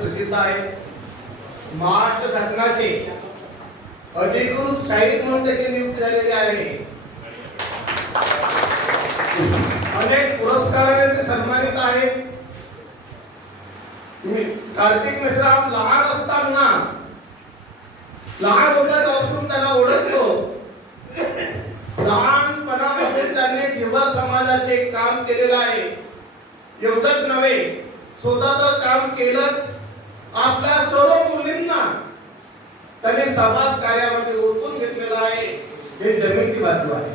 प्रसिद्ध आहे. महाराष्ट्र शासनाचे अधिकृत शाहीर म्हणून त्याची नियुक्ती झालेली आहे. अनेक पुरस्काराने ते सन्मानित आहे. कार्तिक मेश्राम लहान असताना लहान होता तेव्हापासून त्याला ओळखतो. लहानपणापासून त्यांनी ठेवा समाजाचे काम केलेलं आहे. एवढंच नव्हे स्वतः तर काम केलंच. आपल्या सर्व मुलींना त्यांनी समाज कार्यामध्ये ओतून घेतलेलं आहे. हे जमेची बाजू आहे.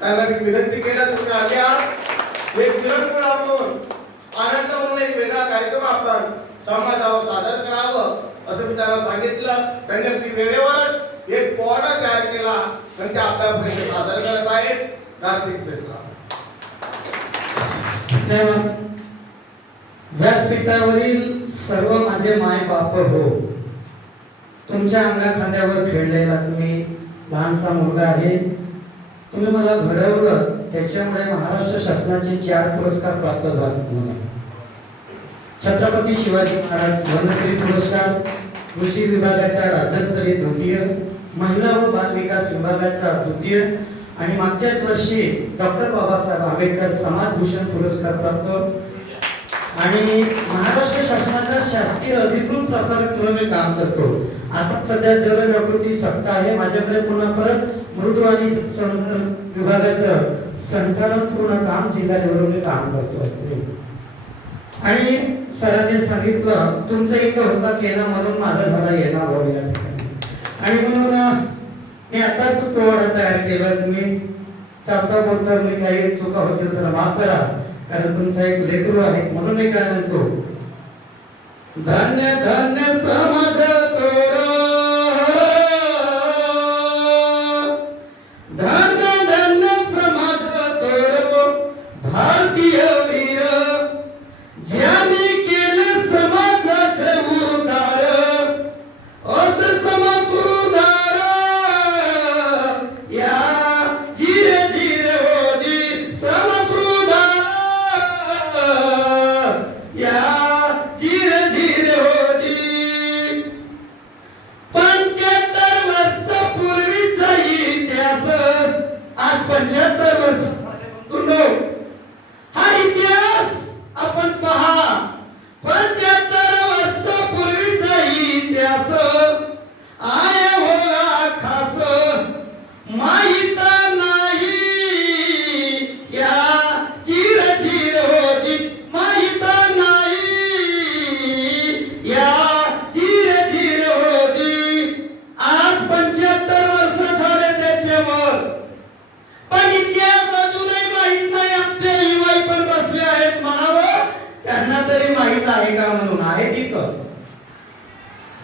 त्यांना मी विनंती केलं तुम्ही आल्या हे किरण आपण आनंद म्हणून एक वेगळा कार्यक्रम आपण समाजावर सादर करावं असं मी त्यांना सांगितलं. त्यांनी अगदी वेळेवरच एक पॉडा तयार केला आणि ते आपल्यापर्यंत सादर करत आहेत. कार्तिक बेसला व्यासपीठावरील सर्व माझे माय बाप हो. तुमच्या अंगा खांद्यावर खेळलेला तुम्ही लहानसा मुलगा आहे. तुम्ही मला घडवलं त्याच्यामुळे महाराष्ट्र शासनाचे चार पुरस्कार प्राप्त झाले मला छत्रपती शिवाजी महाराज वनश्री पुरस्कार कृषी विभागाचा राज्यस्तरीय द्वितीय महिला व बाल विकास विभागाचा द्वितीय आणि मागच्याच वर्षी डॉक्टर बाबासाहेब आंबेडकर समाजभूषण पुरस्कार प्राप्त आणि महाराष्ट्र शासनाचा शासकीय अधिकृत प्रसारक म्हणून मी काम करतो. आता सध्या जलजागृती सप्ताह आहे. माझ्याकडे पुन्हा परत मृदू आणि विभागाचं संचालन पूर्ण काम जिल्हा लेवलवर मी काम करतो. आणि सरांनी सांगितलं तुमचं इथं होता केला म्हणून माझा झाला येणार हवं या ठिकाणी. आणि म्हणून मी आताच पोवाडा तयार केला. तुम्ही चालता बोलता मी काही चुका होतील तर माफ करा. कारण तुमचा एक लेकरू आहे म्हणून मी काय म्हणतो? धन्य धन्य समाज तोरा.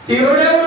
ഇവിടെ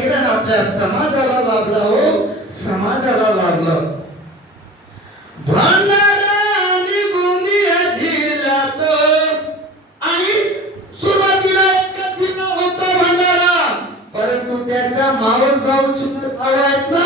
किरण आपल्या समाजाला लाभला हो समाजाला लाभलं. सुरुवातीला होता परंतु त्याचा मावस भाऊ चुकत ना?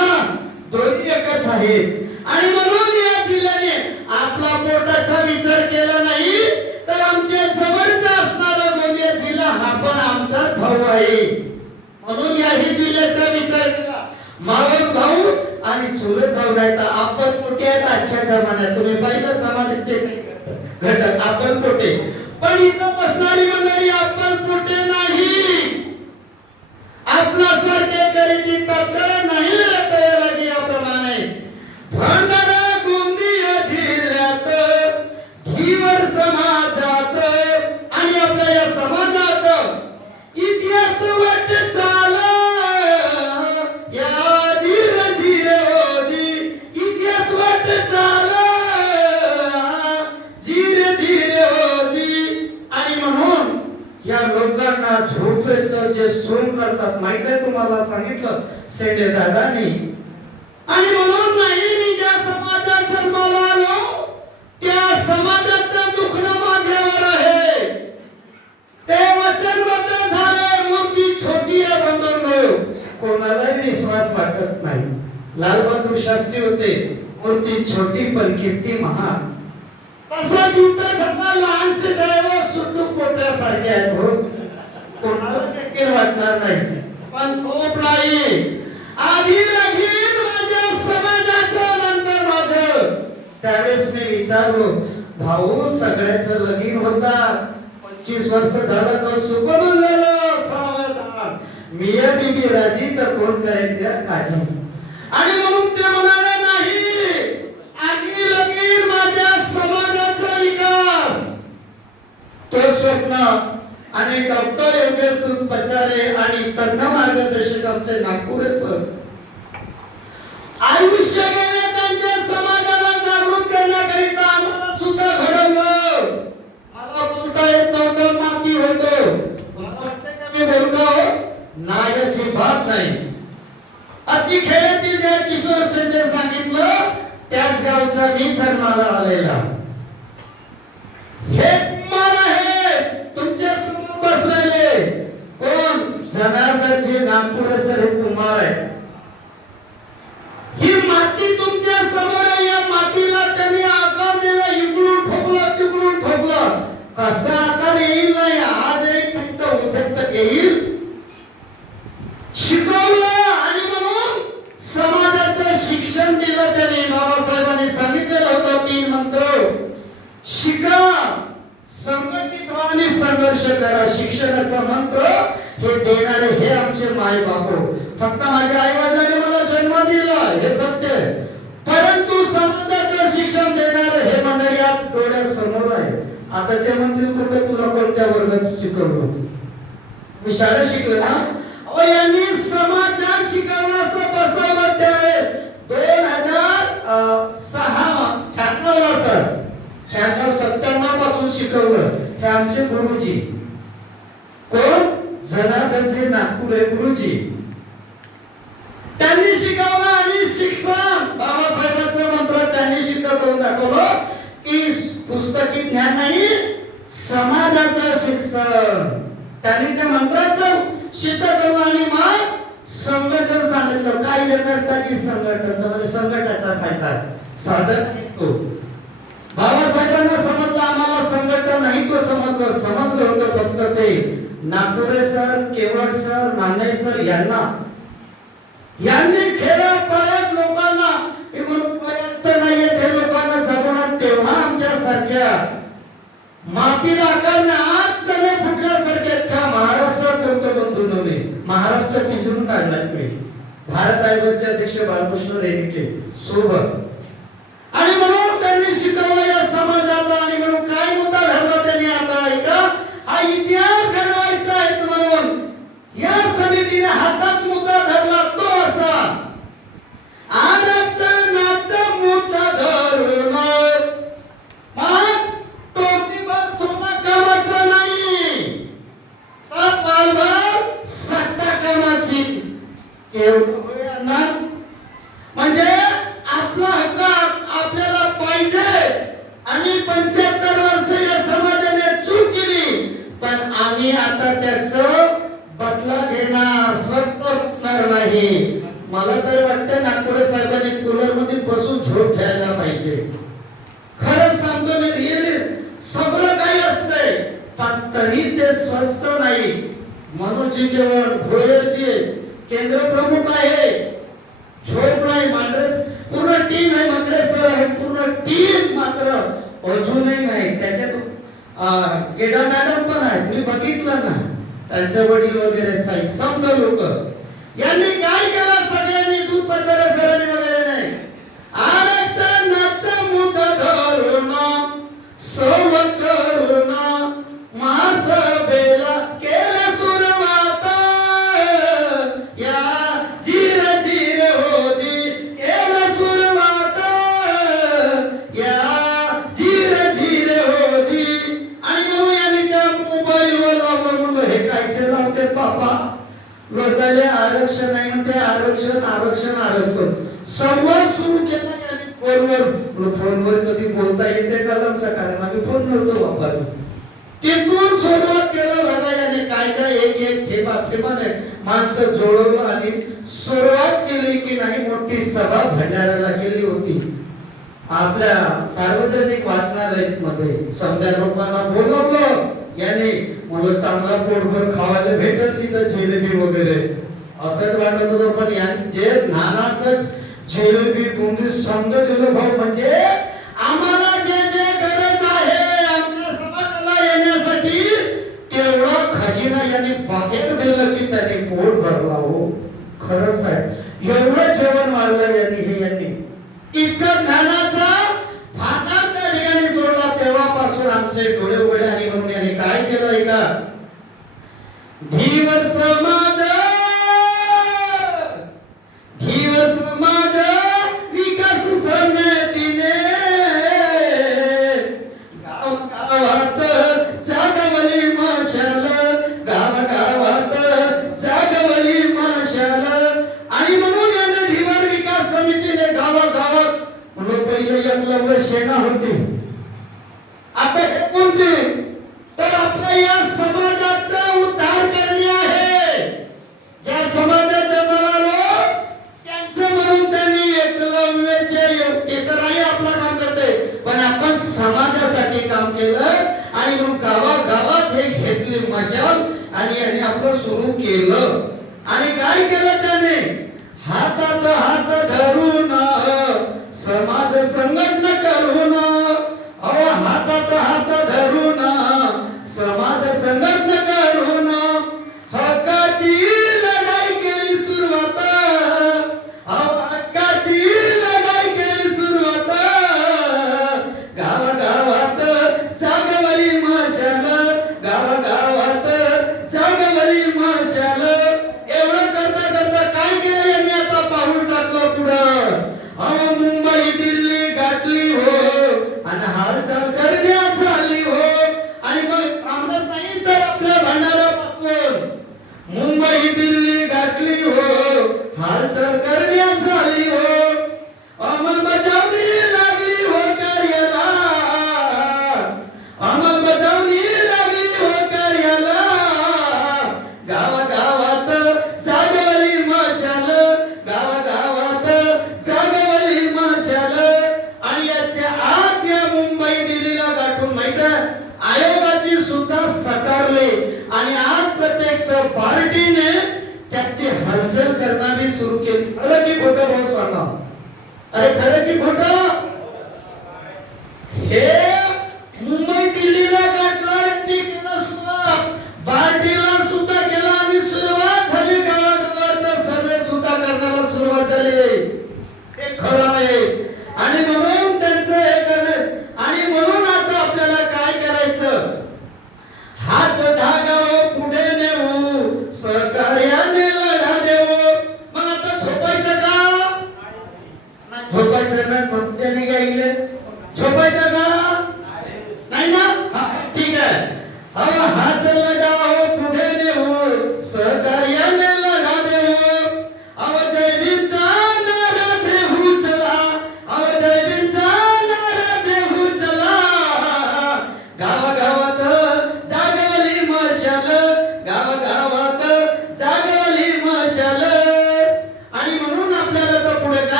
जिल्ह्याचा विचार केला मावस भाऊ आणि चुलत भाऊ नाही तर आपण कुठे आहेत आजच्या जमान्यात? तुम्ही पाहिलं समाजाचे घटक आपण कुठे? पण इथं बसणारी मंडळी आपण कुठे नाही? आपल्यासारखे करीत तत्काळ नाही. सोंग करतात. माहीत आहे तुम्हाला सांगितलं सेंडे दादानी. आणि म्हणून नाही मी ज्या समाजात जन्माला आलो त्या समाजाचं दुखणं माझ्यावर आहे. ते वचनबद्ध झाले मूर्ती छोटी बंधन. कोणालाही विश्वास वाटत नाही. लालबहादूर शास्त्री होते. मूर्ती छोटी पण कीर्ती महान. तसंच जीवता सगळं लहानसे जायला सुटू कोट्यासारखे आहेत हो कोणाला देखील वाटणार नाही. पण झोप नाही. आधी लगीन माझ्या समाजाचं नंतर माझं. त्यावेळेस मी विचारलो भाऊ सगळ्याचं लगीन होता. पंचवीस वर्ष झालं का सुपमंगल सावधान मिया बिबी राजी तर कोण करेल त्या काजी आणि म्हणून ते म्हणाले नाही. आधी लगीन माझ्या समाजाचा विकास. तो स्वप्न आणि डॉक्टर योगेश पचारे आणि तज्ञ मार्गदर्शक आमचे नागपूर सर. आयुष्य गेले त्यांच्या समाजाला जागृत करण्याकरिता सुद्धा घडवलं. मला बोलता येत नव्हतं माती होतो. मला मी बोलतो ना याची बात नाही. अति खेड्यातील ज्या किशोर सेंटर सांगितलं त्याच गावचा मी जन्माला आलेला हे कुमार आहे तुमच्यासमोर बसलेले कोण जनार्दनजी नागपूर सर हे कुमार आहे. ही माती तुमच्यासमोर आहे. या मातीला त्यांनी आकार दिला. इकडून ठोकला तिकडून ठोकला. कसा आकार येईल नाही आज एक पित्त उद्युक्त येईल शिकवलं आणि म्हणून समाजाचं शिक्षण दिलं त्याने. बाबासाहेबांनी सांगितलेलं होतं तीन मंत्र. शिका संघटित व्हा आणि संघर्ष करा. शिक्षणाचा मंत्र हे देणारे हे आमचे माय बापो. फक्त माझ्या आई वडिलांनी मला जन्म दिला हे सत्य परंतु समाजाचं शिक्षण देणार हे मंडळी आज डोळ्यासमोर आहे. आता ते म्हणतील कुठे तुला कोणत्या वर्गात शिकवलं? मी शाळेत शिकलो ना? अ यांनी समाजात शिकवलं असं बसवलं त्यावेळेस दोन हजार सहा शहाण्णवला सर. शहाण्णव सत्त्याण्णवपासून शिकवलं हे आमचे गुरुजी. कोण? जनार्दनचे नागपूर आहे गुरुजी. त्यांनी शिकवलं आणि शिक्षण. बाबासाहेबांचं मंत्र त्यांनी सिद्ध करून दाखवलं की पुस्तकी ज्ञान नाही समाजाचं शिक्षण. त्यांनी त्या मंत्राचं सिद्ध करून आणि मग संघटन सांगितलं. काय करतात संघटन तर म्हणजे संघटनाचा फायदा. साधन निघतो तो. बाबासाहेबांना समजलं आम्हाला संघटन नाही तो समजलं. समजलं होतं फक्त ते. Nagpure sir Kewal sir Mande sir यांना. यांनी खेड्यापाड्यात लोकांना. पर्यंत नाहीये ते लोकांना जगवणार तेव्हा आमच्या सारख्या माती राखांना आज चले फुटल्यासारखे का? महाराष्ट्रात कोणतं बंधूंनो महाराष्ट्र पिंजरून काढलाय मी भारत आयोगाचे अध्यक्ष बालकृष्ण रेणके सोबत तरी ते स्वस्त नाही. मनोजी केवळ केंद्र प्रमुख आहे. झोप नाही मांडरस पूर्ण टीम आहे मंत्रे सर आहे पूर्ण टीम मात्र अजूनही नाही. त्याच्यात केडा मॅडम पण आहेत मी बघितलं ना. त्यांचे वडील वगैरे साई समजा लोक. यांनी आरक्षण म्हणते आरक्षण आरक्षण आरक्षण. संवाद सुरू केला यांनी फोनवर. फोनवर कधी बोलता येते का आमच्या कारण आम्ही फोन नव्हतो वापरतो. तिथून सुरुवात केलं बघा याने काय काय एक एक थेबा थेबाने माणसं जोडवलं आणि सुरुवात केली की नाही मोठी सभा भंडाऱ्याला केली होती. आपल्या सार्वजनिक वाचनालयामध्ये समजा लोकांना बोलवलं याने मुलं चांगला पोटभर खावायला भेटत तिथं जिलेबी वगैरे. असंच वाटत होतं पण यांचे जे नानाच जिलेबी बुंदी समजा दिलं भाऊ म्हणजे आम्हाला जे जे गरज आहे आमच्या समाजाला येण्यासाठी तेवढा खजिना यांनी बागेत दिलं की त्यांनी पोट भरला हो. खरंच आहे एवढं जेवण वाढलं यांनी हे यांनी गावागावात म्हणून पहिले एकलव्य सेना होती. आता हे कोणते? तर आपल्या या समाजाचा उद्धार करणे आहे. ज्या समाजाच्या जन्माला त्यांचं म्हणून त्यांनी एकलव्याचे ते तर आहे आपलं काम करते. पण आपण समाजासाठी काम केलं आणि मग गावागावात हे घेतली मशाल आणि यांनी आपलं सुरू केलं. आणि काय केलं त्याने? हातात हात हालचाल करणारी सुरू केली खरं की खोटं भाऊ सांगा अरे खरं की खोटं?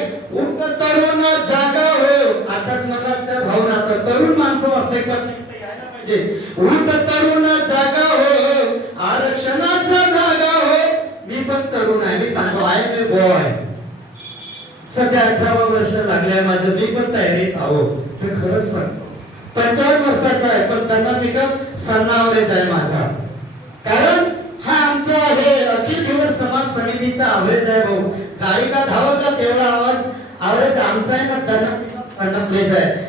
तरुण जागा हो. आताच मनाच्या भावना तर तरुण माणसं वाचते का पाहिजे म्हणजे उलट तरुण जागा हो. आरक्षणाचा जागा हो. मी पण तरुण आहे. मी सांगतो आय मी बॉय सध्या अठरा वर्ष लागलंय माझं. मी पण तयारीत आहो. मी खरंच सांगतो. पंचावन्न वर्षाचा आहे पण त्यांना मी का सन्नावलेच आहे माझा. कारण हा आमचा आहे. अखिल दिवस समाज समितीचा आवरेज आहे भाऊ. गायिका धावत आमचा आहे ना त्यांना पिकअप प्लेज आहे.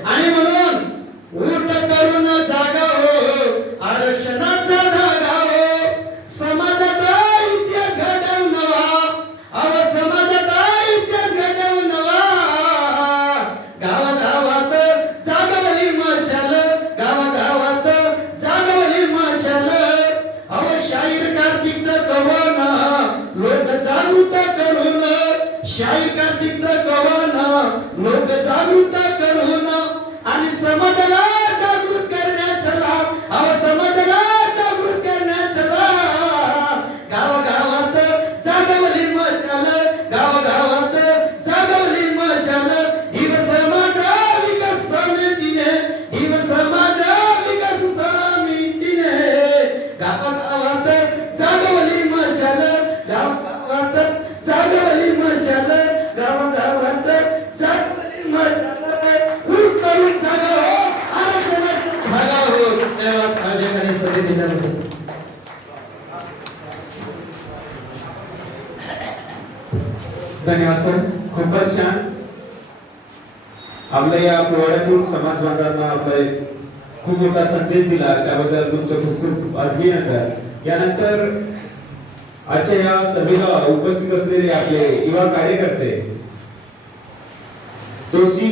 माझ्या धन्यवाद सर. खूपच छान. आपल्या या पोवाड्यातून समाज बांधवांना आपला एक खूप मोठा संदेश दिला. त्याबद्दल तुमचं खूप खूप अभिनंदन. यानंतर आजच्या या सभेला उपस्थित असलेले आपले युवा कार्यकर्ते जोशी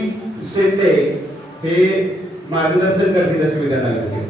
शेंडे हे मार्गदर्शन करतील असं विधान आले